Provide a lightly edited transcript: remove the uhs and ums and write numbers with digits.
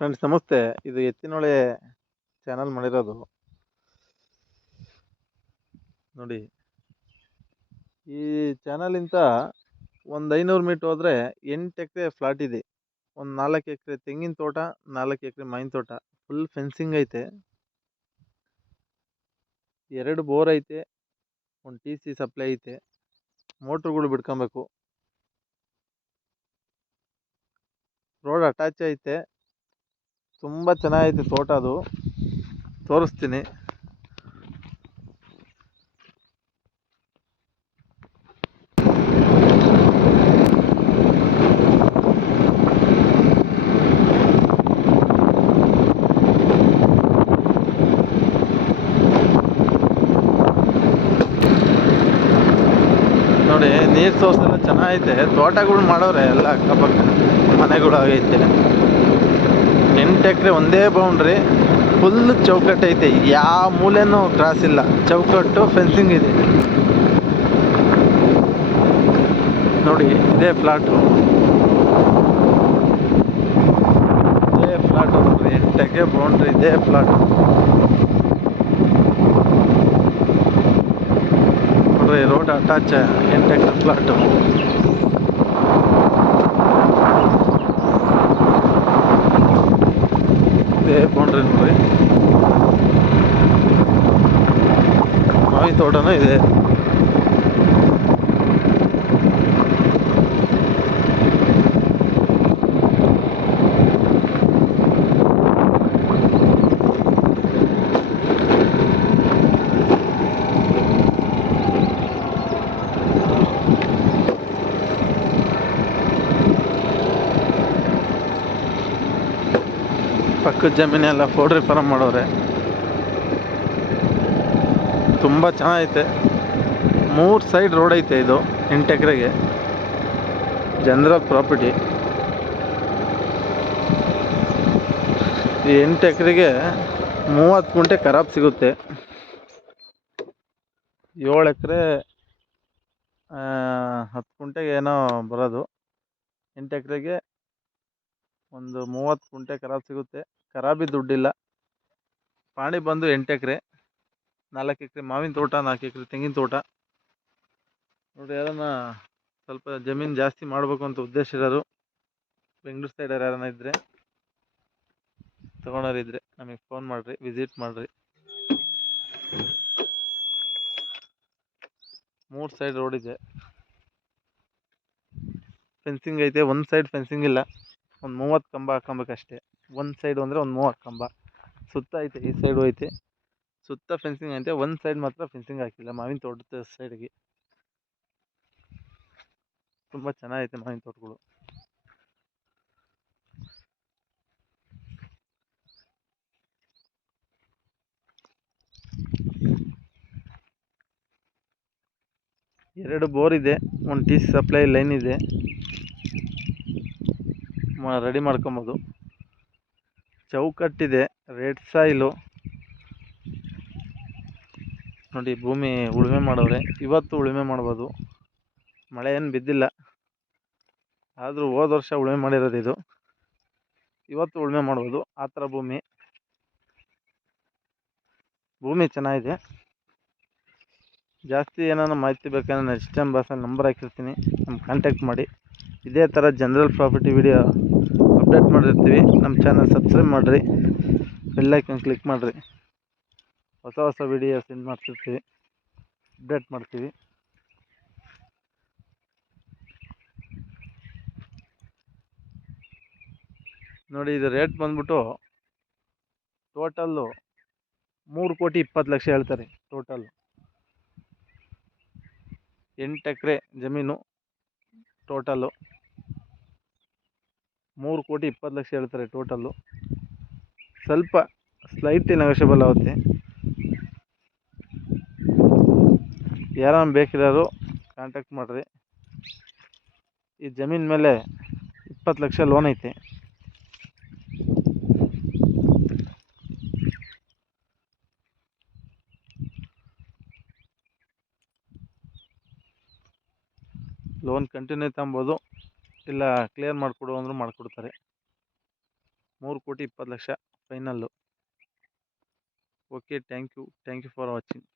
Friends ನಮಸ್ತೆ. ಇದು Ettinahole channel ಮಾಡಿರೋದು ನೋಡಿ. ಈ ಚಾನಲಿಂದ ಒಂದು 500 ಮೀಟ್ರ್ ಹೋದರೆ 8 ಎಕರೆ ಫ್ಲಾಟ್ ಇದೆ. ಒಂದು 4 ಎಕರೆ ತೆಂಗಿನ ತೋಟ, 4 ಎಕರೆ ಮಾವಿನ ತೋಟ. ಫುಲ್ ಫೆನ್ಸಿಂಗ್ ಐತೆ. 2 ಬೋರ್ ಐತೆ, ಒಂದು TC ಸಪ್ಲೈ ಐತೆ. ಮೋಟ್ರುಗಳು ಬಿಡ್ಕೊಬೇಕು. ರೋಡ್ ಅಟ್ಯಾಚ್ ಐತೆ. ತುಂಬ ಚೆನ್ನಾಗೈತೆ ತೋಟ. ಅದು ತೋರಿಸ್ತೀನಿ. ನೋಡಿ, ನೀರು ಸೋರ್ಸ್ ಎಲ್ಲ ಚೆನ್ನಾಗೈತೆ. ತೋಟಗಳು ಮಾಡೋರೆ ಎಲ್ಲ ಅಕ್ಕಪಕ್ಕ ಮನೆಗಳು ಆಗೈತೆ. 8 ಎಕರೆ ಒಂದೇ ಬೌಂಡ್ರಿ, ಫುಲ್ ಚೌಕಟ್ಟು ಐತೆ. ಯಾವ ಮೂಲೆನೂ ಕ್ರಾಸ್ ಇಲ್ಲ, ಚೌಕಟ್ಟು ಫೆನ್ಸಿಂಗ್ ಇದೆ. ನೋಡಿ, ಇದೇ ಫ್ಲಾಟು ನೋಡ್ರಿ. 8 ಎಕರೆ ಬೌಂಡ್ರಿ, ಇದೇ ಫ್ಲಾಟು ನೋಡ್ರಿ. ರೋಡ್ ಅಟ್ಯಾಚ್ 8 ಎಕರೆ ಫ್ಲಾಟು. ಇದೇ ಬೌಂಡ್ರಿ ನೋಡ್ರಿ. ಮಾವಿನ ತೋಟನೂ ಇದೆ. ಪಕ್ಕದ ಜಮೀನೆಲ್ಲ ಪೌಡ್ರಿ ಫಾರಮ್ ಮಾಡೋರೆ. ತುಂಬ ಚೆನ್ನಾಗೈತೆ. 3 ಸೈಡ್ ರೋಡ್ ಐತೆ. ಇದು 8 ಎಕರೆಗೆ ಜನರಲ್ ಪ್ರಾಪರ್ಟಿ. ಈ 8 ಎಕರೆಗೆ 30 ಗುಂಟೆ ಖರಾಬ್ ಸಿಗುತ್ತೆ. 7 ಎಕರೆ 10 ಗುಂಟೆಗೆ ಏನೋ ಬರೋದು. 8 ಎಕರೆಗೆ ಒಂದು 30 ಗುಂಟೆ ಖರಾಬ್ ಸಿಗುತ್ತೆ. ಖರಾಬಿ ದುಡ್ಡಿಲ್ಲ. ಪಾಣಿ ಬಂದು 8 ಎಕರೆ, 4 ಎಕರೆ ಮಾವಿನ ತೋಟ, 4 ಎಕರೆ ತೆಂಗಿನ ತೋಟ. ನೋಡಿ, ಯಾರನ್ನ ಸ್ವಲ್ಪ ಜಮೀನು ಜಾಸ್ತಿ ಮಾಡಬೇಕು ಅಂತ ಉದ್ದೇಶ ಇರೋರು, ಬೆಂಗಳೂರು ಸೈಡಲ್ಲಿ ಯಾರನ್ನ ಇದ್ದರೆ, ತೊಗೊಳೋರಿದ್ರೆ ನಮಗೆ ಫೋನ್ ಮಾಡಿರಿ, ವಿಸಿಟ್ ಮಾಡಿರಿ. 3 ಸೈಡ್ ರೋಡ್ ಇದೆ. ಫೆನ್ಸಿಂಗ್ ಐತೆ. ಒಂದು ಸೈಡ್ ಫೆನ್ಸಿಂಗ್ ಇಲ್ಲ. ಒಂದು 30 ಕಂಬ ಹಾಕೊಬೇಕಷ್ಟೇ. ಒಂದು ಸೈಡು ಅಂದರೆ ಒಂದು 30 ಕಂಬ. ಸುತ್ತ ಐತೆ, ಈ ಸೈಡು ಐತೆ. ಸುತ್ತ ಫೆನ್ಸಿಂಗ್ ಐತೆ. ಒಂದು ಸೈಡ್ ಮಾತ್ರ ಫೆನ್ಸಿಂಗ್ ಹಾಕಿಲ್ಲ, ಮಾವಿನ ತೋಟದ ಸೈಡ್ಗೆ. ತುಂಬ ಚೆನ್ನಾಗೈತೆ ಮಾವಿನ ತೋಟಗಳು. ಎರಡು ಬೋರ್ ಇದೆ, ಒಂದು TC ಸಪ್ಲೈ ಲೈನ್ ಇದೆ. ರೆಡಿ ಮಾಡ್ಕೊಬೋದು. ಚೌಕಟ್ಟಿದೆ, ರೆಡ್ ಸಾಯಿಲು. ನೋಡಿ, ಭೂಮಿ ಉಳುಮೆ ಮಾಡೋರೆ. ಇವತ್ತು ಉಳುಮೆ ಮಾಡ್ಬೋದು. ಮಳೆ ಏನು ಬಿದ್ದಿಲ್ಲ, ಆದರೂ ಹೋದ ವರ್ಷ ಉಳುಮೆ ಮಾಡಿರೋದು ಇದು. ಇವತ್ತು ಉಳುಮೆ ಮಾಡ್ಬೋದು. ಆ ಥರ ಭೂಮಿ ಚೆನ್ನಾಗಿದೆ. ಜಾಸ್ತಿ ಏನಾರ ಮಾಹಿತಿ ಬೇಕಂದ್ರೆ ನೆಕ್ಸ್ಟ್ ಟೈಮ್ ಬಾಸಲ್ಲಿ ನಂಬರ್ ಹಾಕಿರ್ತೀನಿ, ನಮ್ಗೆ ಕಾಂಟ್ಯಾಕ್ಟ್ ಮಾಡಿ. ಇದೇ ಥರ ಜನರಲ್ ಪ್ರಾಪರ್ಟಿ ವಿಡಿಯೋ ಅಪ್ಡೇಟ್ ಮಾಡಿರ್ತೀವಿ. ನಮ್ಮ ಚಾನಲ್ ಸಬ್ಸ್ಕ್ರೈಬ್ ಮಾಡಿರಿ, ಬೆಲ್ ಐಕನ್ ಕ್ಲಿಕ್ ಮಾಡಿರಿ. ಹೊಸ ವಿಡಿಯೋ ಸೆಂಡ್ ಮಾಡ್ತಿರ್ತೀವಿ, ಅಪ್ಡೇಟ್ ಮಾಡ್ತೀವಿ. ನೋಡಿ, ಇದು ರೇಟ್ ಬಂದ್ಬಿಟ್ಟು ಟೋಟಲ್ಲು 3,20,00,000 ಹೇಳ್ತಾರೆ. ಟೋಟಲ್ 8 ಎಕರೆ ಜಮೀನು. ಟೋಟಲ್ಲು 3,20,00,000 ಹೇಳ್ತಾರೆ ಟೋಟಲ್ಲು. ಸ್ವಲ್ಪ ಸ್ಲೈಟ್ಲಿ ನೆಗೋಷಿಯಬಲ್ ಆಗುತ್ತೆ. ಯಾರನ್ನ ಬೇಕಿರೋರು ಕಾಂಟ್ಯಾಕ್ಟ್ ಮಾಡಿರಿ. ಈ ಜಮೀನ್ ಮೇಲೆ 20 ಲಕ್ಷ ಲೋನ್ ಐತೆ. ಲೋನ್ ಕಂಟಿನ್ಯೂ ತಗೊಬೋದು, ಇಲ್ಲ ಕ್ಲಿಯರ್ ಮಾಡಿಕೊಡು ಅಂದರೂ ಮಾಡಿಕೊಡ್ತಾರೆ. 3,20,00,000 final. Okay, thank you for watching.